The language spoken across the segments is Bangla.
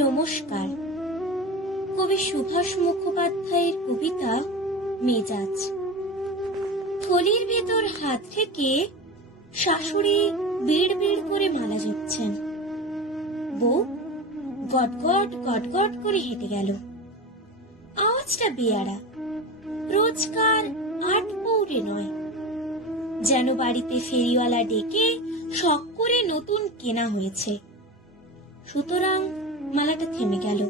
নমস্কার। কবি সুভাষ মুখোপাধ্যায়ের কবিতা মেজাজ। থলির ভেতর হাত থেকে শাশুড়ি বিড় বিড় করে মালা জপছেন। বউ গটগট গটগট করে হেঁটে গেল। আওয়াজটা বেয়ারা, রোজকার আট পৌরে নয়, যেন বাড়িতে ফেরিওয়ালা ডেকে শখ করে নতুন কেনা হয়েছে। সুতরাং মালাটা থেমে গেল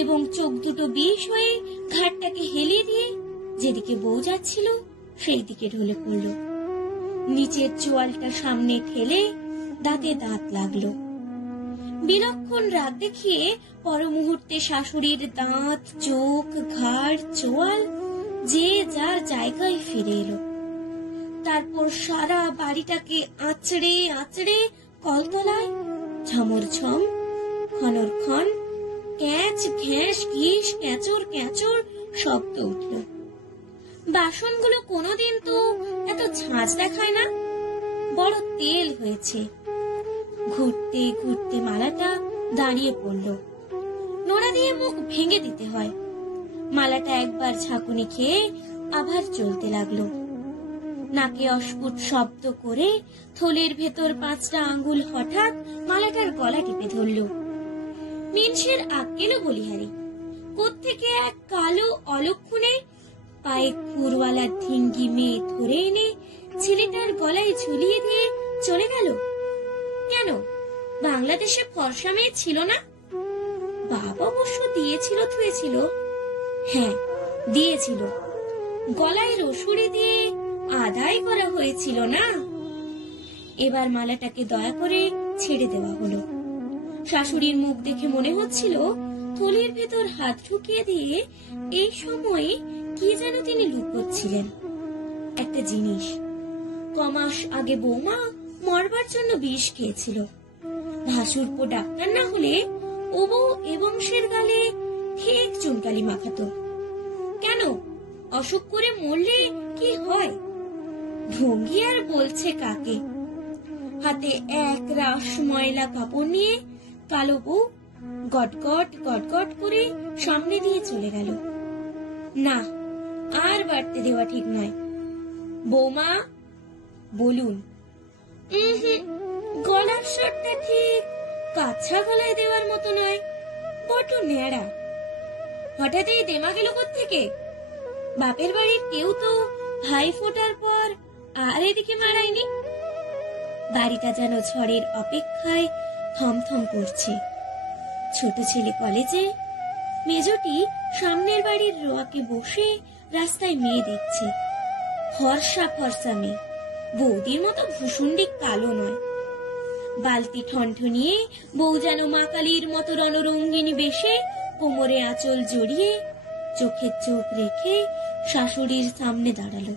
এবং চোখ দুটো বিষ হয়ে ঘাটটাকে হেলিয়ে দিয়ে যেদিকে বউ যাচ্ছিল সেই দিকে ঢলে পড়ল। নিচের চোয়ালটা সামনে ঠেলে দাঁতে দাঁত লাগলো। বিলক্ষণ রাগ দেখিয়ে পর মুহূর্তে শাশুড়ির দাঁত, চোখ, ঘাড়, চোয়াল যে যার জায়গায় ফিরে এলো। তারপর সারা বাড়িটাকে আঁচড়ে আঁচড়ে কলতলায় ঝমরঝম, খনর খন, ক্যাচ ঘ্যাঁস ঘিস ক্যাচর ক্যাচর শব্দ উঠল। বাসনগুলো কোনোদিন তো এত ঝাঁঝ দেখায় না, বড় তেল হয়েছে। ঘুরতে ঘুরতে মালাটা দাঁড়িয়ে পড়ল। নোড়া দিয়ে মুখ ভেঙে দিতে হয়। মালাটা একবার ঝাঁকুনি খেয়ে আবার চলতে লাগলো। নাকে অস্ফুট শব্দ করে থলের ভেতর 5টা আঙ্গুল হঠাৎ মালাটার গলা টিপে ধরল। মিনসের আক্কেল বলিহারি কোত্থেকে এক কালো অলক্ষণে পায়ে খুরওয়ালা ঢিঙ্গি মেয়ে ধরে এনে ছেলেটার গলায় ঝুলিয়ে দিয়ে চলে গেল। কেন বাংলাদেশে ফর্সা মেয়ে ছিল না? বাবা অবশ্য দিয়েছিল, থুয়েছিল। হ্যাঁ দিয়েছিল, গলায় রসুড়ি দিয়ে আদায় করা হয়েছিল না। এবার মালাটাকে দয়া করে ছেড়ে দেওয়া হলো। শাশুড়ির মুখ দেখে মনে হচ্ছিল থলির ভেতর হাত ঢুকিয়ে দিয়ে এই সময়ে কি যেন তিনি লুকোচ্ছিলেন। একটা জিনিস, কমাস আগে বৌমা মরবার জন্য বিষ খেয়েছিল। ভাসুরপো ডাক্তার না হলে ও বউ এ বংশের গালে ঠিক চুনকালি মাখাতো। কেন অসুখ করে মরলে কি হয়? ঢঙ্গি আর বলছে কাকে। হাতে এক রাশ ময়লা কাপড় নিয়ে কালো বউ গটগট গটগট করে সামনে দিয়ে চলে গেল। না, আর বাড়তে দেওয়া ঠিক নয়। বৌমা বলুন। গলার স্বরটা ঠিক কাছা গলায় দেওয়ার মতো নয়, বড্ড ন্যাড়া। হঠাৎ এই দেমা গেল কোত্থেকে? বাপের বাড়ির কেউ তো ভাই ফোটার পর আর এদিকে মারায়নি। বাড়িটা যেন ঝড়ের অপেক্ষায় থমথম করছে। ছোট ছেলে কলেজে, মেজটি সামনের বাড়ির রোয়াকে বসে রাস্তায় মেয়ে দেখছে। ফর্সা ফর্সা মেয়ে, বৌদির মতো ভূষুন্ডি কালো নয়। বালতি ঠন্ঠ নিয়ে বউ যেন মা কালীর মতো রণরঙ্গিনী বেশে কোমরে আঁচল জড়িয়ে চোখে চোখ রেখে শাশুড়ির সামনে দাঁড়ালো।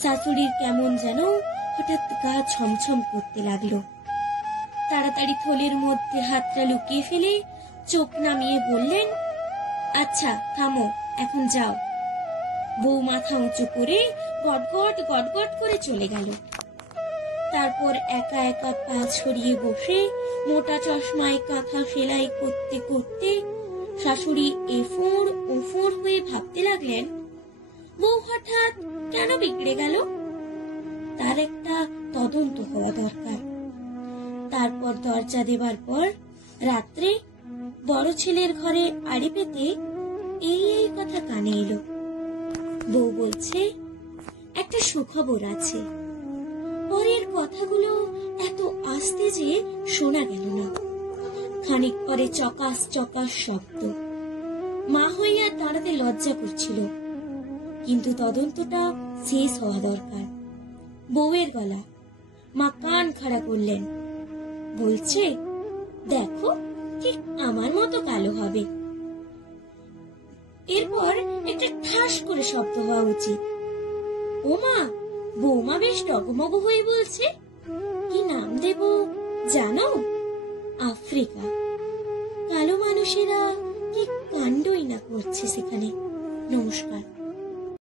শাশুড়ির কেমন যেন হঠাৎ গা ছমছম করতে লাগলো। তাড়াতাড়ি থলের মধ্যে হাতটা লুকিয়ে ফেলে চোখ নামিয়ে বললেন, আচ্ছা থামো, এখন যাও। বউ মাথা উঁচু করে গটগট গটগট করে চলে গেল। তারপর একা একা পা ছড়িয়ে বসে মোটা চশমায় কাঁথা সেলাই করতে করতে শাশুড়ি এফোঁড় ওফোঁড় হয়ে ভাবতে লাগলেন, বউ হঠাৎ কেন বিগড়ে গেল? তার একটা তদন্ত হওয়া দরকার। তারপর দরজা দেবার পর রাত্রে বড় ছেলের ঘরে আড়ি পেতে এই কথা কানে এলো। বউ বলছে, একটা সুখবর আছে। পরের কথাগুলো এত আস্তে যে শোনা গেল না। খানিক পরে চকাস চকাস শব্দ। মা হইয়া দাঁড়াতে লজ্জা করছিল, কিন্তু তদন্তটা শেষ হওয়া দরকার। বউয়ের গলা। মা কান খাড়া করলেন, বলছে, দেখো ঠিক আমার মতো কালো হবে। এরপর একটা ঠাস করে শব্দ হওয়া উচিত। ও মা, বৌমা বেশ ডগমগ হয়ে বলছে, কি নাম দেব জানো? আফ্রিকা। কালো মানুষেরা কি কাণ্ডই না করছে সেখানে। নমস্কার।